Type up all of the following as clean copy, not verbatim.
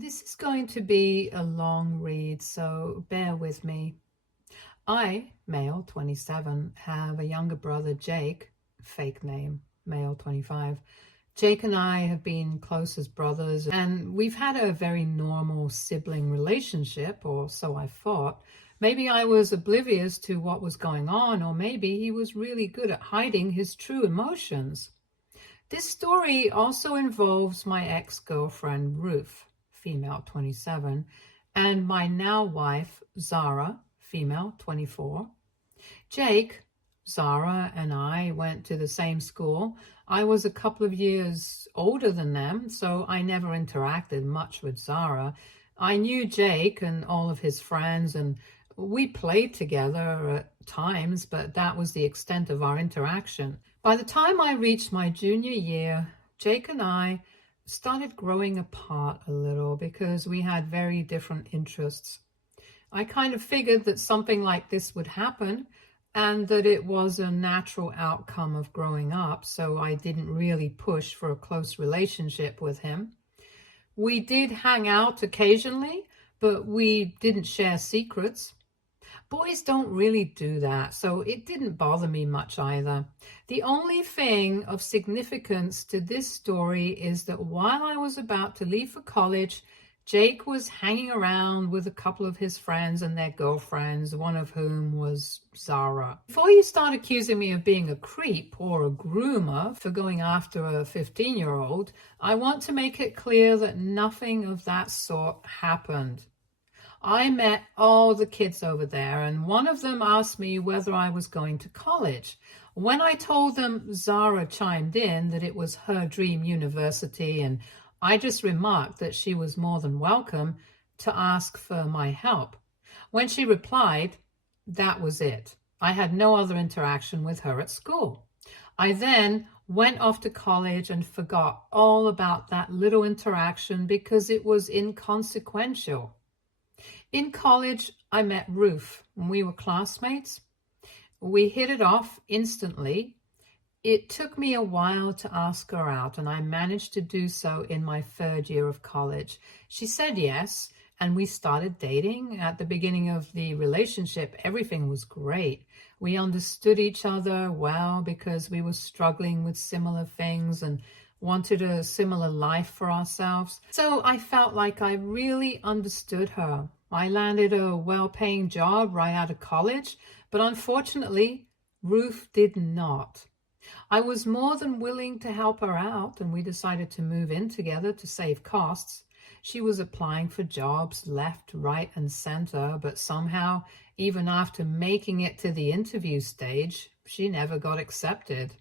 This is going to be a long read, so bear with me. I, male 27, have a younger brother, Jake, fake name, male 25. Jake and I have been close as brothers, and we've had a very normal sibling relationship, or so I thought. Maybe I was oblivious to what was going on, or maybe he was really good at hiding his true emotions. This story also involves my ex-girlfriend, Ruth, female 27, and my now wife, Zara, female 24. Jake, Zara, and I went to the same school. I was a couple of years older than them, so I never interacted much with Zara. I knew Jake and all of his friends, and we played together at times, but that was the extent of our interaction. By the time I reached my junior year, Jake and I started growing apart a little because we had very different interests. I kind of figured that something like this would happen and that it was a natural outcome of growing up, so I didn't really push for a close relationship with him. We did hang out occasionally, but we didn't share secrets. Boys don't really do that, so it didn't bother me much either. The only thing of significance to this story is that while I was about to leave for college, Jake was hanging around with a couple of his friends and their girlfriends, one of whom was Zara. Before you start accusing me of being a creep or a groomer for going after a 15-year-old, I want to make it clear that nothing of that sort happened. I met all the kids over there, and one of them asked me whether I was going to college. When I told them, Zara chimed in that it was her dream university, and I just remarked that she was more than welcome to ask for my help. When she replied, that was it. I had no other interaction with her at school. I then went off to college and forgot all about that little interaction because it was inconsequential. In college, I met Ruth, and we were classmates. We hit it off instantly. It took me a while to ask her out, and I managed to do so in my third year of college. She said yes, and we started dating. At the beginning of the relationship, everything was great. We understood each other well because we were struggling with similar things and wanted a similar life for ourselves. So I felt like I really understood her. I landed a well-paying job right out of college, but unfortunately, Ruth did not. I was more than willing to help her out, and we decided to move in together to save costs. She was applying for jobs left, right, and center, but somehow, even after making it to the interview stage, she never got accepted.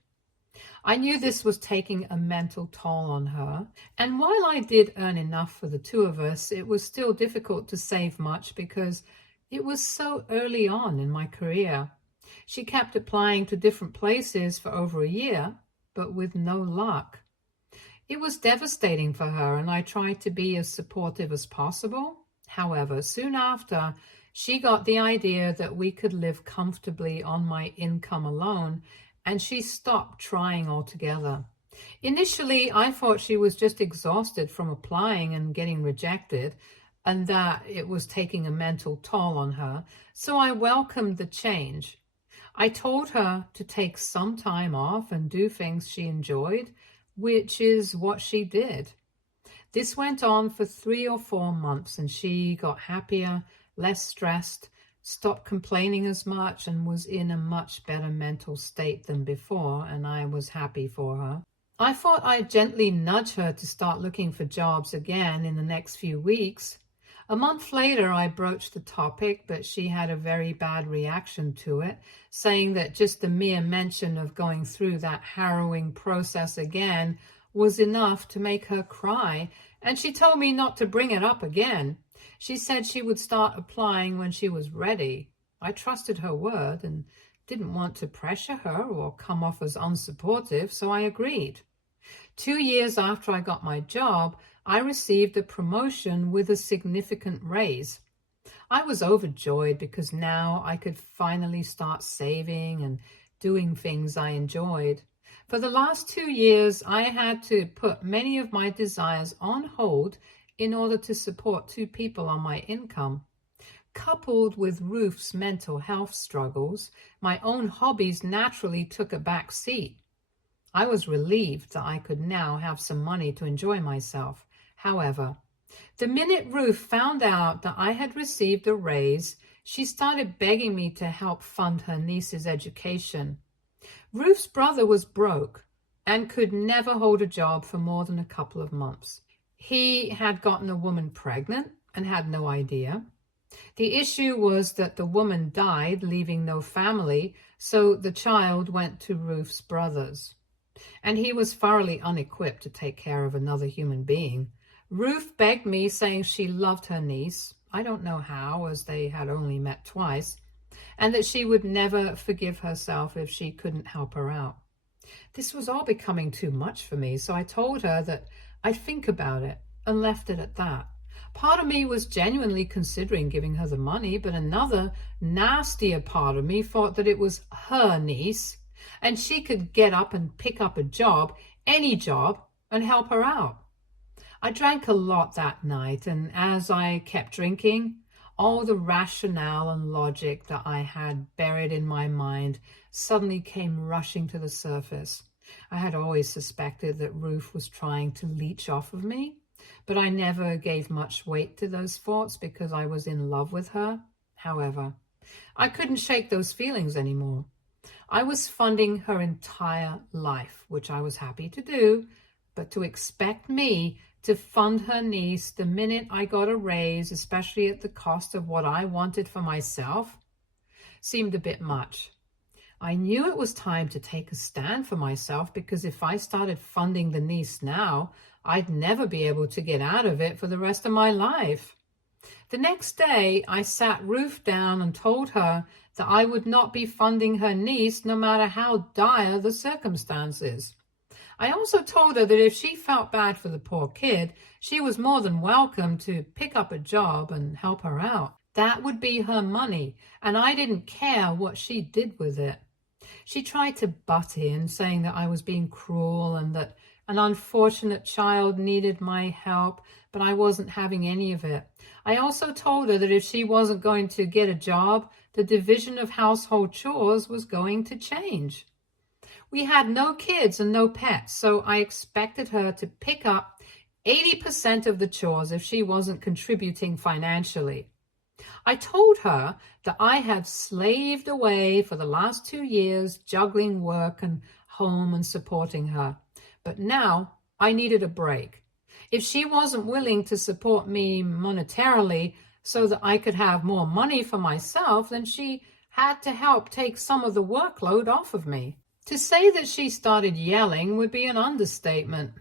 I knew this was taking a mental toll on her, and while I did earn enough for the two of us, it was still difficult to save much because it was so early on in my career. She kept applying to different places for over a year, but with no luck. It was devastating for her, and I tried to be as supportive as possible. However, soon after, she got the idea that we could live comfortably on my income alone, and she stopped trying altogether. Initially, I thought she was just exhausted from applying and getting rejected, and that it was taking a mental toll on her, so I welcomed the change. I told her to take some time off and do things she enjoyed, which is what she did. This went on for 3 or 4 months, and she got happier, less stressed, stopped complaining as much, and was in a much better mental state than before, and I was happy for her. I thought I'd gently nudge her to start looking for jobs again in the next few weeks. A month later, I broached the topic, but she had a very bad reaction to it, saying that just the mere mention of going through that harrowing process again was enough to make her cry, and she told me not to bring it up again. She said she would start applying when she was ready. I trusted her word and didn't want to pressure her or come off as unsupportive, so I agreed. 2 years after I got my job, I received a promotion with a significant raise. I was overjoyed because now I could finally start saving and doing things I enjoyed. For the last 2 years, I had to put many of my desires on hold in order to support 2 people on my income. Coupled with Ruth's mental health struggles, my own hobbies naturally took a back seat. I was relieved that I could now have some money to enjoy myself. However, the minute Ruth found out that I had received a raise, she started begging me to help fund her niece's education. Ruth's brother was broke and could never hold a job for more than a couple of months. He had gotten a woman pregnant and had no idea. The issue was that the woman died, leaving no family, so the child went to Ruth's brothers. And he was thoroughly unequipped to take care of another human being. Ruth begged me, saying she loved her niece, I don't know how, as they had only met twice, and that she would never forgive herself if she couldn't help her out. This was all becoming too much for me, so I told her that I'd think about it and left it at that. Part of me was genuinely considering giving her the money, but another, nastier part of me thought that it was her niece, and she could get up and pick up a job, any job, and help her out. I drank a lot that night, and as I kept drinking, all the rationale and logic that I had buried in my mind suddenly came rushing to the surface. I had always suspected that Ruth was trying to leech off of me, but I never gave much weight to those thoughts because I was in love with her. However, I couldn't shake those feelings anymore. I was funding her entire life, which I was happy to do, but to expect me to fund her niece the minute I got a raise, especially at the cost of what I wanted for myself, seemed a bit much. I knew it was time to take a stand for myself, because if I started funding the niece now, I'd never be able to get out of it for the rest of my life. The next day, I sat Ruth down and told her that I would not be funding her niece no matter how dire the circumstances. I also told her that if she felt bad for the poor kid, she was more than welcome to pick up a job and help her out. That would be her money, and I didn't care what she did with it. She tried to butt in, saying that I was being cruel and that an unfortunate child needed my help, but I wasn't having any of it. I also told her that if she wasn't going to get a job, the division of household chores was going to change. We had no kids and no pets, so I expected her to pick up 80% of the chores if she wasn't contributing financially. I told her that I had slaved away for the last 2 years, juggling work and home and supporting her. But now I needed a break. If she wasn't willing to support me monetarily so that I could have more money for myself, then she had to help take some of the workload off of me. To say that she started yelling would be an understatement.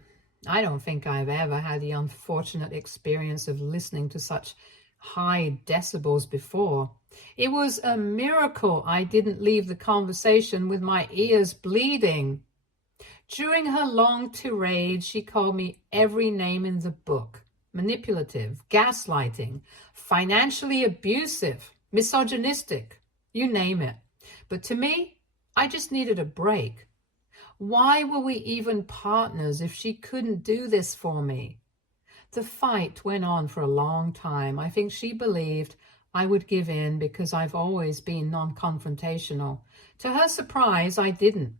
I don't think I've ever had the unfortunate experience of listening to such high decibels before. It was a miracle I didn't leave the conversation with my ears bleeding. During her long tirade, she called me every name in the book: manipulative, gaslighting, financially abusive, misogynistic, you name it. But to me, I just needed a break. Why were we even partners if she couldn't do this for me? The fight went on for a long time. I think she believed I would give in because I've always been non-confrontational. To her surprise, I didn't.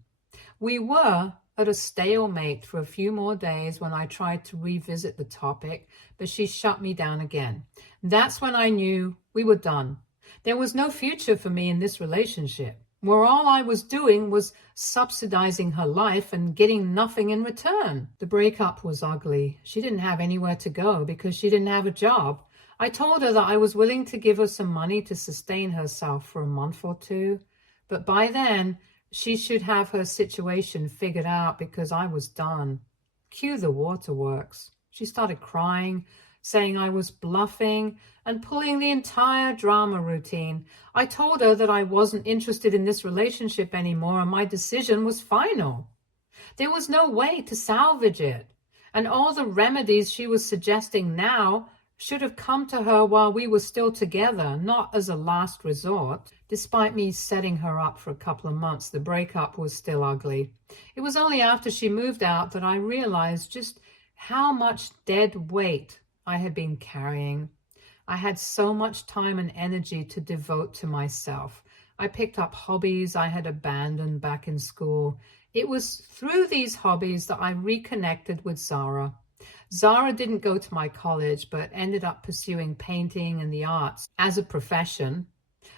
We were at a stalemate for a few more days when I tried to revisit the topic, but she shut me down again. That's when I knew we were done. There was no future for me in this relationship, where all I was doing was subsidizing her life and getting nothing in return. The breakup was ugly. She didn't have anywhere to go because she didn't have a job. I told her that I was willing to give her some money to sustain herself for a month or two, but by then she should have her situation figured out because I was done. Cue the waterworks. She started crying, saying I was bluffing and pulling the entire drama routine. I told her that I wasn't interested in this relationship anymore and my decision was final. There was no way to salvage it, and all the remedies she was suggesting now should have come to her while we were still together, not as a last resort. Despite me setting her up for a couple of months, the breakup was still ugly. It was only after she moved out that I realized just how much dead weight I had been carrying. I had so much time and energy to devote to myself. I picked up hobbies I had abandoned back in school. It was through these hobbies that I reconnected with Zara. Zara didn't go to my college, but ended up pursuing painting and the arts as a profession.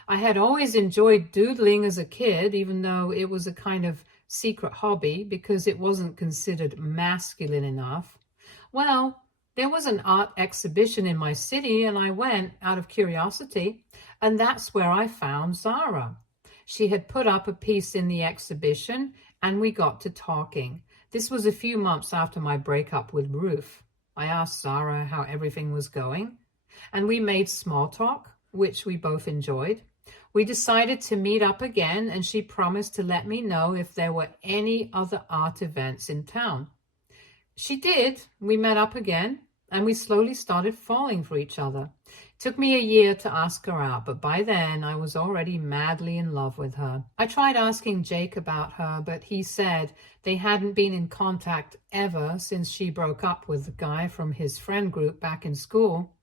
I had always enjoyed doodling as a kid, even though it was a kind of secret hobby because it wasn't considered masculine enough. Well, there was an art exhibition in my city and I went out of curiosity, and that's where I found Zara. She had put up a piece in the exhibition and we got to talking. This was a few months after my breakup with Ruth. I asked Zara how everything was going, and we made small talk, which we both enjoyed. We decided to meet up again, and she promised to let me know if there were any other art events in town. She did. We met up again, and we slowly started falling for each other. It took me a year to ask her out, but by then I was already madly in love with her. I tried asking Jake about her, but he said they hadn't been in contact ever since she broke up with the guy from his friend group back in school.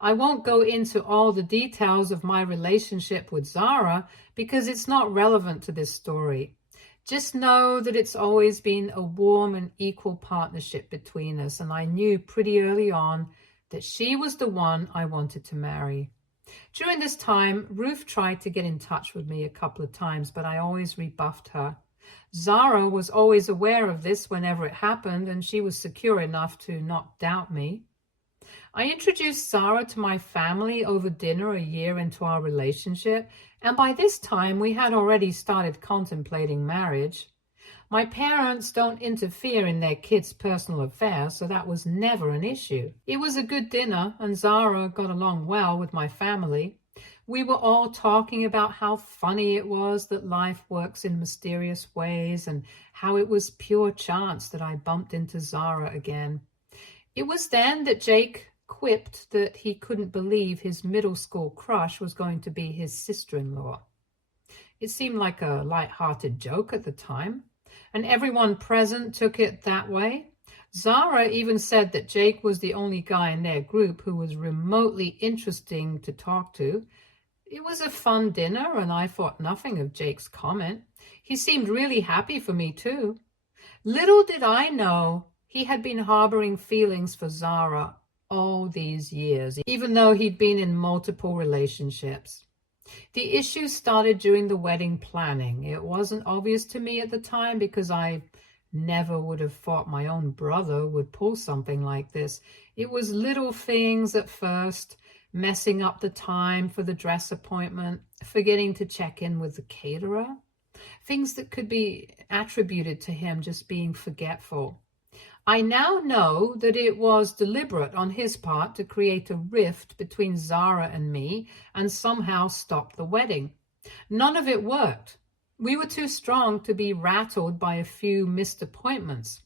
I won't go into all the details of my relationship with Zara because it's not relevant to this story. Just know that it's always been a warm and equal partnership between us, and I knew pretty early on that she was the one I wanted to marry. During this time, Ruth tried to get in touch with me a couple of times, but I always rebuffed her. Zara was always aware of this whenever it happened, and she was secure enough to not doubt me. I introduced Zara to my family over dinner a year into our relationship, and by this time we had already started contemplating marriage. My parents don't interfere in their kids' personal affairs, so that was never an issue. It was a good dinner, and Zara got along well with my family. We were all talking about how funny it was that life works in mysterious ways and how it was pure chance that I bumped into Zara again. It was then that Jake quipped that he couldn't believe his middle school crush was going to be his sister-in-law. It seemed like a light-hearted joke at the time, and everyone present took it that way. Zara even said that Jake was the only guy in their group who was remotely interesting to talk to. It was a fun dinner, and I thought nothing of Jake's comment. He seemed really happy for me too. Little did I know he had been harboring feelings for Zara all these years, even though he'd been in multiple relationships. The issue started during the wedding planning. It wasn't obvious to me at the time because I never would have thought my own brother would pull something like this. It was little things at first, messing up the time for the dress appointment, forgetting to check in with the caterer, things that could be attributed to him just being forgetful. I now know that it was deliberate on his part to create a rift between Zara and me and somehow stop the wedding. None of it worked. We were too strong to be rattled by a few missed appointments.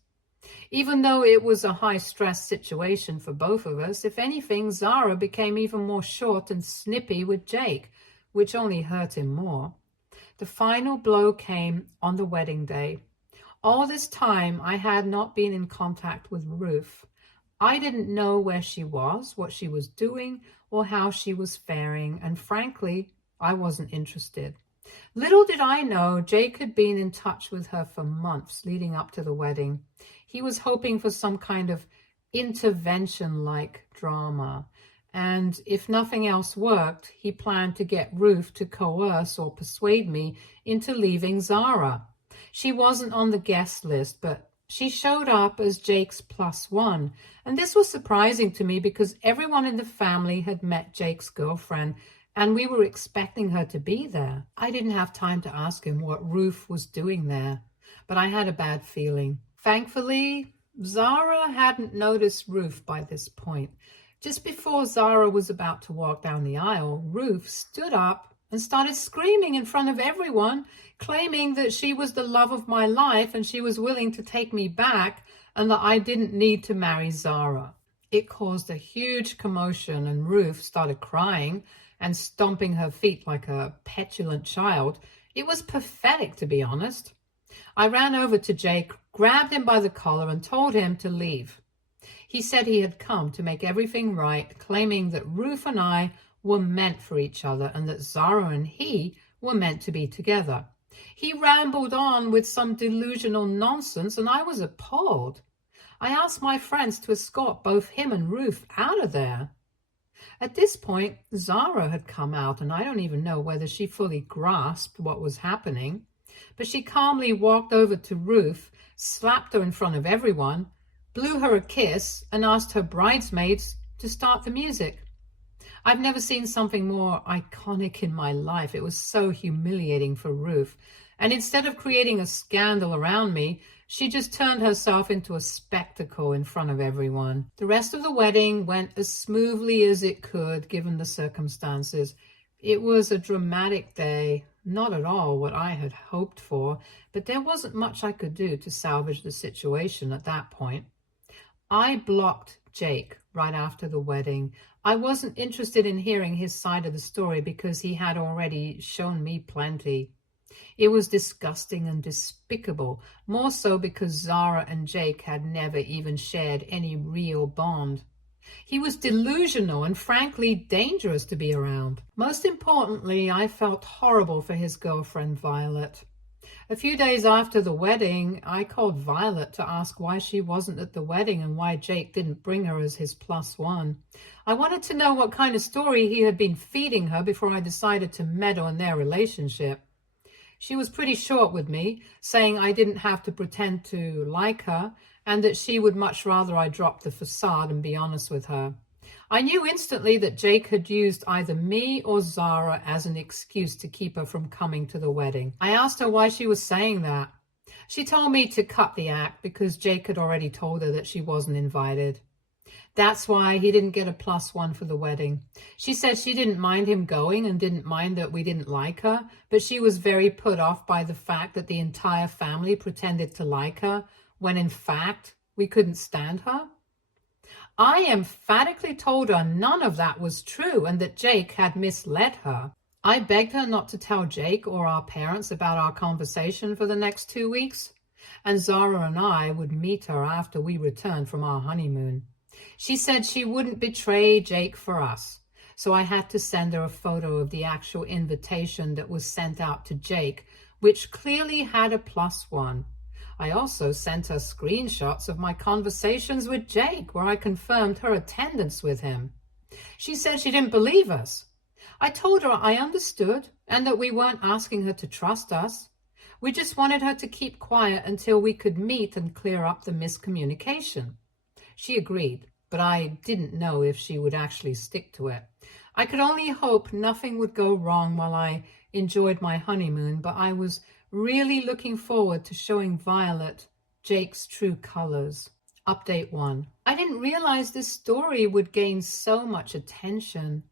Even though it was a high-stress situation for both of us, if anything, Zara became even more short and snippy with Jake, which only hurt him more. The final blow came on the wedding day. All this time, I had not been in contact with Ruth. I didn't know where she was, what she was doing, or how she was faring, and frankly, I wasn't interested. Little did I know Jake had been in touch with her for months leading up to the wedding. He was hoping for some kind of intervention-like drama, and if nothing else worked, he planned to get Ruth to coerce or persuade me into leaving Zara. She wasn't on the guest list, but she showed up as Jake's +1. And this was surprising to me because everyone in the family had met Jake's girlfriend, and we were expecting her to be there. I didn't have time to ask him what Ruth was doing there, but I had a bad feeling. Thankfully, Zara hadn't noticed Ruth by this point. Just before Zara was about to walk down the aisle, Ruth stood up and started screaming in front of everyone, claiming that she was the love of my life and she was willing to take me back and that I didn't need to marry Zara. It caused a huge commotion and Ruth started crying and stomping her feet like a petulant child. It was pathetic, to be honest. I ran over to Jake, grabbed him by the collar and told him to leave. He said he had come to make everything right, claiming that Ruth and I were meant for each other and that Zara and he were meant to be together. He rambled on with some delusional nonsense, and I was appalled. I asked my friends to escort both him and Ruth out of there. At this point, Zara had come out, and I don't even know whether she fully grasped what was happening, but she calmly walked over to Ruth, slapped her in front of everyone, blew her a kiss, and asked her bridesmaids to start the music. I've never seen something more iconic in my life. It was so humiliating for Ruth. And instead of creating a scandal around me, she just turned herself into a spectacle in front of everyone. The rest of the wedding went as smoothly as it could, given the circumstances. It was a dramatic day, not at all what I had hoped for, but there wasn't much I could do to salvage the situation at that point. I blocked Jake right after the wedding. I wasn't interested in hearing his side of the story because he had already shown me plenty. It was disgusting and despicable, more so because Zara and Jake had never even shared any real bond. He was delusional and frankly dangerous to be around. Most importantly, I felt horrible for his girlfriend, Violet. A few days after the wedding, I called Violet to ask why she wasn't at the wedding and why Jake didn't bring her as his +1. I wanted to know what kind of story he had been feeding her before I decided to meddle in their relationship. She was pretty short with me, saying I didn't have to pretend to like her and that she would much rather I drop the facade and be honest with her. I knew instantly that Jake had used either me or Zara as an excuse to keep her from coming to the wedding. I asked her why she was saying that. She told me to cut the act because Jake had already told her that she wasn't invited. That's why he didn't get a +1 for the wedding. She said she didn't mind him going and didn't mind that we didn't like her, but she was very put off by the fact that the entire family pretended to like her when in fact we couldn't stand her. I emphatically told her none of that was true and that Jake had misled her. I begged her not to tell Jake or our parents about our conversation for the next 2 weeks, and Zara and I would meet her after we returned from our honeymoon. She said she wouldn't betray Jake for us, so I had to send her a photo of the actual invitation that was sent out to Jake, which clearly had a +1. I also sent her screenshots of my conversations with Jake, where I confirmed her attendance with him. She said she didn't believe us. I told her I understood and that we weren't asking her to trust us. We just wanted her to keep quiet until we could meet and clear up the miscommunication. She agreed, but I didn't know if she would actually stick to it. I could only hope nothing would go wrong while I enjoyed my honeymoon, but I was really looking forward to showing Violet Jake's true colors. Update 1. I didn't realize this story would gain so much attention.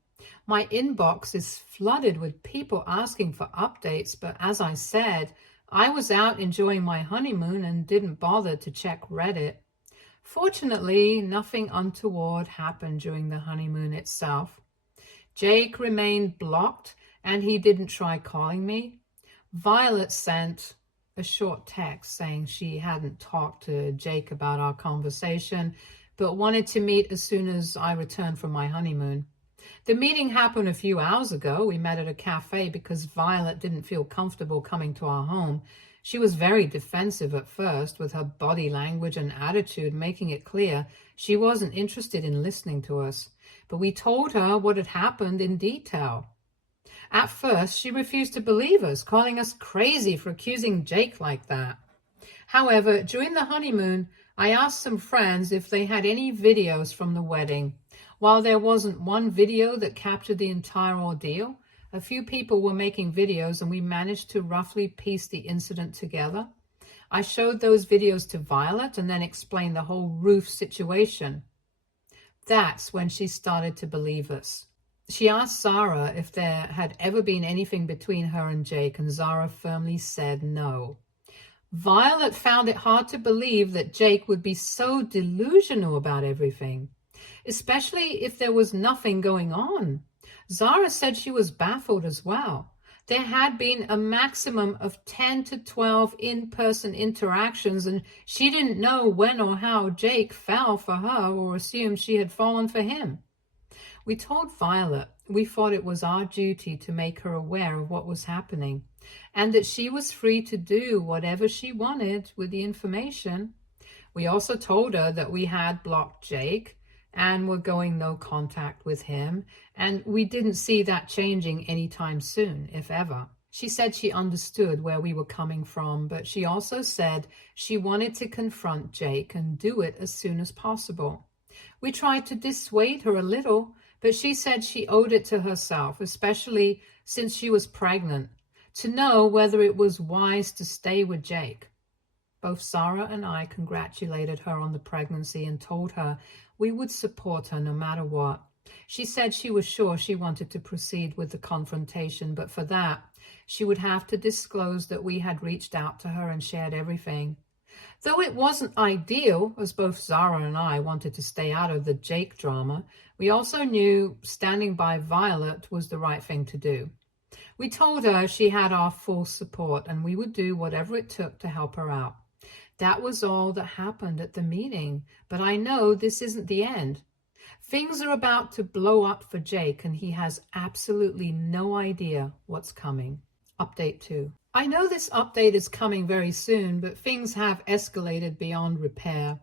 My inbox is flooded with people asking for updates, but as I said, I was out enjoying my honeymoon and didn't bother to check Reddit. Fortunately, nothing untoward happened during the honeymoon itself. Jake remained blocked and he didn't try calling me. Violet sent a short text saying she hadn't talked to Jake about our conversation, but wanted to meet as soon as I returned from my honeymoon. The meeting happened a few hours ago. We met at a cafe because Violet didn't feel comfortable coming to our home. She was very defensive at first, with her body language and attitude making it clear she wasn't interested in listening to us. But we told her what had happened in detail. At first, she refused to believe us, calling us crazy for accusing Jake like that. However, during the honeymoon, I asked some friends if they had any videos from the wedding. While there wasn't one video that captured the entire ordeal, a few people were making videos and we managed to roughly piece the incident together. I showed those videos to Violet and then explained the whole Ruth situation. That's when she started to believe us. She asked Zara if there had ever been anything between her and Jake, and Zara firmly said no. Violet found it hard to believe that Jake would be so delusional about everything, especially if there was nothing going on. Zara said she was baffled as well. There had been a maximum of 10 to 12 in-person interactions, and she didn't know when or how Jake fell for her or assumed she had fallen for him. We told Violet we thought it was our duty to make her aware of what was happening, and that she was free to do whatever she wanted with the information. We also told her that we had blocked Jake and were going no contact with him, and we didn't see that changing anytime soon, if ever. She said she understood where we were coming from, but she also said she wanted to confront Jake and do it as soon as possible. We tried to dissuade her a little, but she said she owed it to herself, especially since she was pregnant, to know whether it was wise to stay with Jake. Both Sarah and I congratulated her on the pregnancy and told her we would support her no matter what. She said she was sure she wanted to proceed with the confrontation, but for that, she would have to disclose that we had reached out to her and shared everything. Though it wasn't ideal, as both Zara and I wanted to stay out of the Jake drama, we also knew standing by Violet was the right thing to do. We told her she had our full support and we would do whatever it took to help her out. That was all that happened at the meeting, but I know this isn't the end. Things are about to blow up for Jake and he has absolutely no idea what's coming. Update 2. I know this update is coming very soon, but things have escalated beyond repair.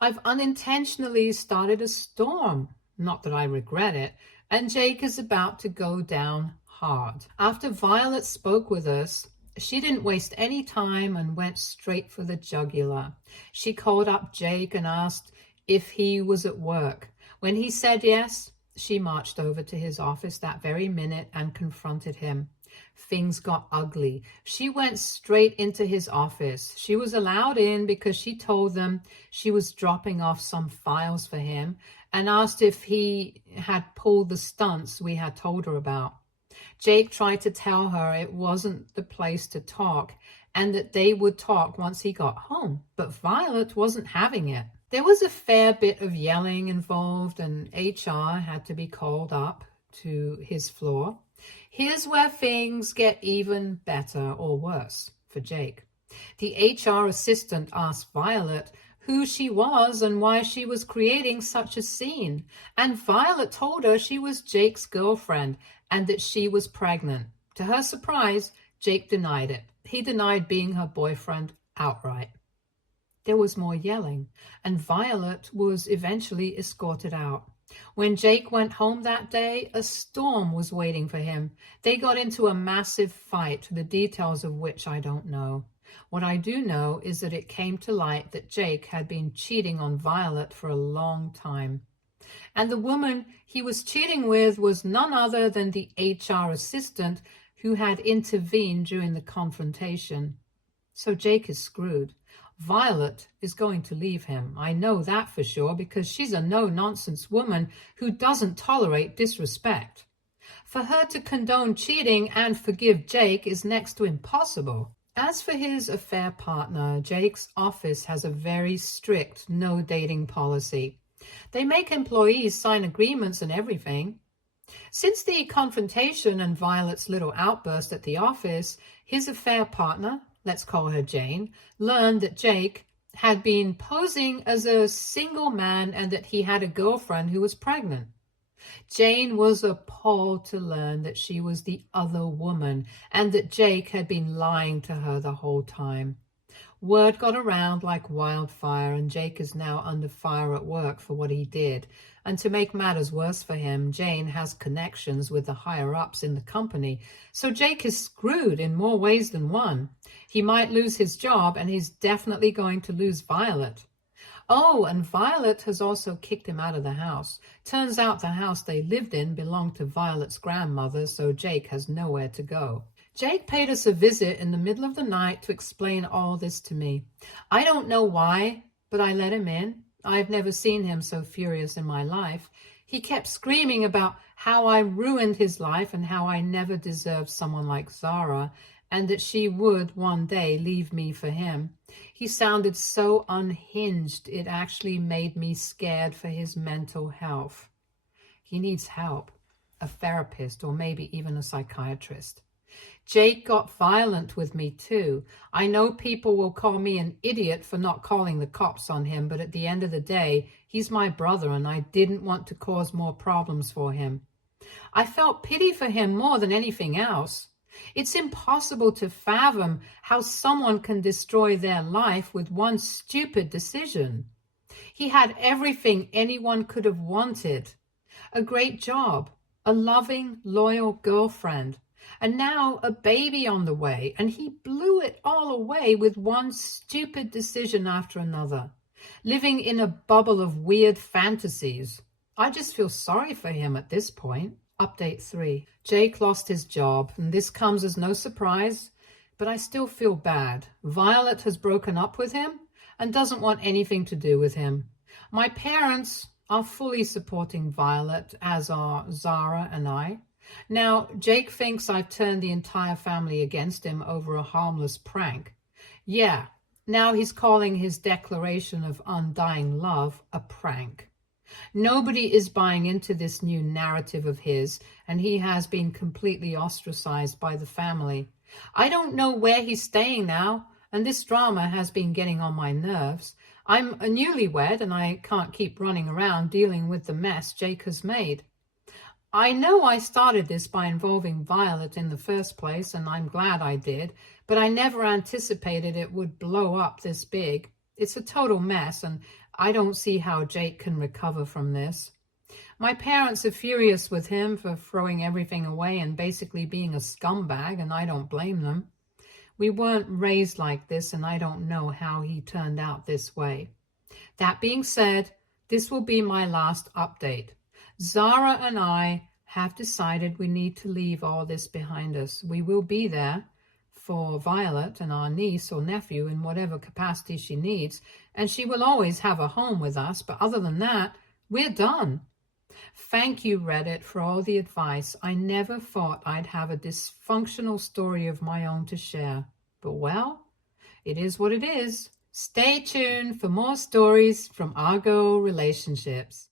I've unintentionally started a storm, not that I regret it, and Jake is about to go down hard. After Violet spoke with us, she didn't waste any time and went straight for the jugular. She called up Jake and asked if he was at work. When he said yes, she marched over to his office that very minute and confronted him. Things got ugly. She went straight into his office. She was allowed in because she told them she was dropping off some files for him and asked if he had pulled the stunts we had told her about. Jake tried to tell her it wasn't the place to talk and that they would talk once he got home, but Violet wasn't having it. There was a fair bit of yelling involved and HR had to be called up to his floor. Here's where things get even better or worse for Jake. The HR assistant asked Violet who she was and why she was creating such a scene, and Violet told her she was Jake's girlfriend and that she was pregnant. To her surprise, Jake denied it. He denied being her boyfriend outright. There was more yelling, and Violet was eventually escorted out. When Jake went home that day, a storm was waiting for him. They got into a massive fight, the details of which I don't know. What I do know is that it came to light that Jake had been cheating on Violet for a long time. And the woman he was cheating with was none other than the HR assistant who had intervened during the confrontation. So Jake is screwed. Violet is going to leave him. I know that for sure because she's a no-nonsense woman who doesn't tolerate disrespect. For her to condone cheating and forgive Jake is next to impossible. As for his affair partner, Jake's office has a very strict no dating policy. They make employees sign agreements and everything. Since the confrontation and Violet's little outburst at the office, his affair partner, let's call her Jane, learned that Jake had been posing as a single man and that he had a girlfriend who was pregnant. Jane was appalled to learn that she was the other woman and that Jake had been lying to her the whole time. Word got around like wildfire, and Jake is now under fire at work for what he did. And to make matters worse for him, Jane has connections with the higher-ups in the company, so Jake is screwed in more ways than one. He might lose his job, and he's definitely going to lose Violet. Oh, and Violet has also kicked him out of the house. Turns out the house they lived in belonged to Violet's grandmother, so Jake has nowhere to go. Jake paid us a visit in the middle of the night to explain all this to me. I don't know why, but I let him in. I've never seen him so furious in my life. He kept screaming about how I ruined his life and how I never deserved someone like Zara, and that she would one day leave me for him. He sounded so unhinged, it actually made me scared for his mental health. He needs help, a therapist, or maybe even a psychiatrist. Jake got violent with me too. I know people will call me an idiot for not calling the cops on him, but at the end of the day, he's my brother and I didn't want to cause more problems for him. I felt pity for him more than anything else. It's impossible to fathom how someone can destroy their life with one stupid decision. He had everything anyone could have wanted. A great job, a loving, loyal girlfriend, and now a baby on the way, and he blew it all away with one stupid decision after another, living in a bubble of weird fantasies. I just feel sorry for him at this point. Update 3. Jake lost his job, and this comes as no surprise, but I still feel bad. Violet has broken up with him and doesn't want anything to do with him. My parents are fully supporting Violet, as are Zara and I. Now, Jake thinks I've turned the entire family against him over a harmless prank. Yeah, now he's calling his declaration of undying love a prank. Nobody is buying into this new narrative of his, and he has been completely ostracized by the family. I don't know where he's staying now, and this drama has been getting on my nerves. I'm a newlywed, and I can't keep running around dealing with the mess Jake has made. I know I started this by involving Violet in the first place, and I'm glad I did, but I never anticipated it would blow up this big. It's a total mess, and I don't see how Jake can recover from this. My parents are furious with him for throwing everything away and basically being a scumbag, and I don't blame them. We weren't raised like this, and I don't know how he turned out this way. That being said, this will be my last update. Zara and I have decided we need to leave all this behind us. We will be there for Violet and our niece or nephew in whatever capacity she needs, and she will always have a home with us, but other than that, we're done. Thank you, Reddit, for all the advice. I never thought I'd have a dysfunctional story of my own to share, but well, it is what it is. Stay tuned for more stories from Argo Relationships.